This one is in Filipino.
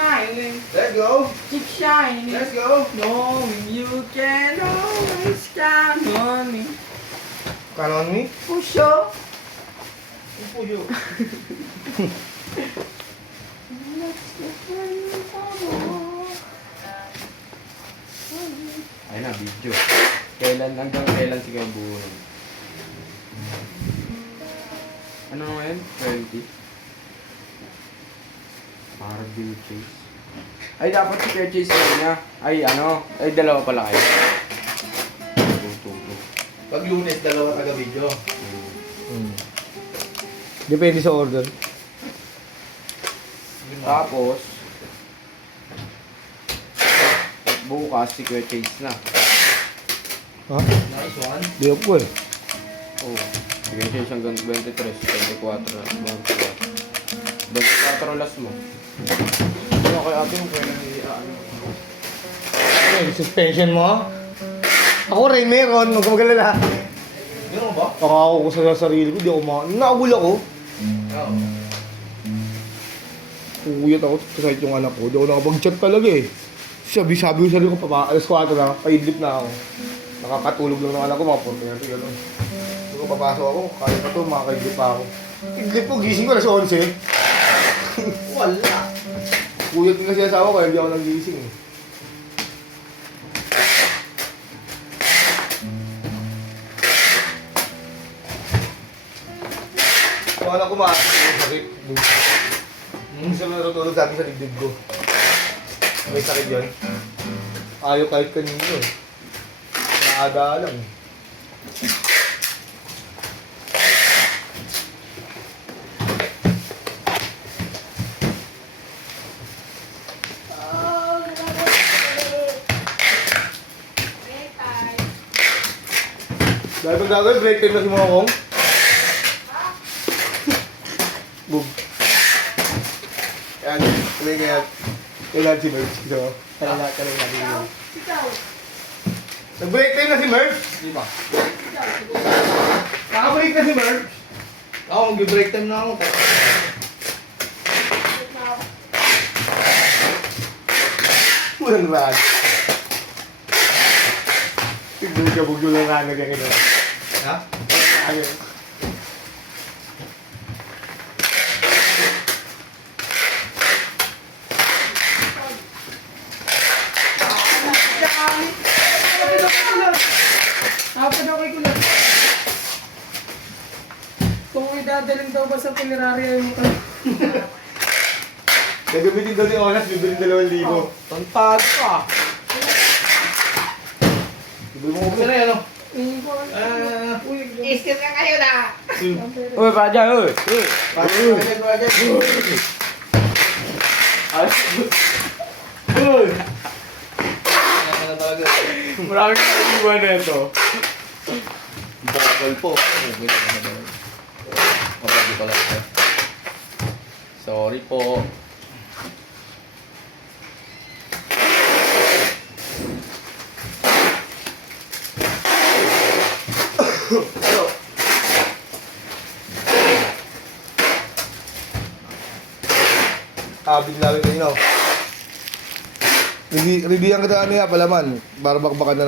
smiling. Let's go. Keep shining. Let's go. Knowing you can always count on me. Count on me? Push up. Puyo. Ayun na, video. Hanggang kailan sigaw buo nun? Ano ngayon? 20? Para bill chase. Ay, dapat si Fair Chase na niya. Ay, dalawa pala kayo. Tututo. Pag Lunes, dalawa taga-video. Depende sa order. Tapos, bukas si Fair Chase na. Ha? Nice one. Di ako eh. Oo. Si Fair Chase hanggang 23, 24, 24 last mo. Ano kay ate mo kaya ano? Ano, suspension mo? Ako rin meron, huwag ka magalala. Meron ba? Nakako ko sa sarili ko, di ako nakagul ako. Oo. Puyat ako sa yung anak ko, di ako nakapag-chat talaga eh. Sabi ko sarili ko, alas 4 na, paidlip na ako. Nakakatulog lang ng anak ko, mga 4 gano'n. Hindi ko papasok ako, kaya pa to, makakaidlip pa ako. Idlip ko, gising ko alas 11. Wala. Puyat din kasi asawa ko, kaya hindi ako nang gising eh. Yung anak ko makakit yung sakit. Minsan na natutulog sa akin sa dibdib ko. May sakit yun. Ayaw kahit kanino eh. Naaga lang. Dahil pag gagawin, break time na si Mokong. Boom. Yan, tuloy kaya. Kailan si Merch. So, kailan natin yun. Nag-break time na si Merch. Di ba? Nakabreak na si Merch. Ako, mag-break time na ako. Walang rag. Tignan-gabog yung rag na ganyan. Ha? Ayun. Dapat ako ikulat. Kung idadaling daw ba sa punerarya yung Gagamitin daw ni Onas, bibili 2,000. Tantad ka! Bibili mo Kasi na yan, ano? Iskit ka kayo na! Uy, Paja, uy! Uy! Project. Uy! Ano na talaga? Maraming naiiwan na ito. Bokal po. Okay na naman. Mapagi pala ito. Sorry po. Ano? Bigla rin kayo. Ready ang kita ano yan, palaman. Para bakbakan na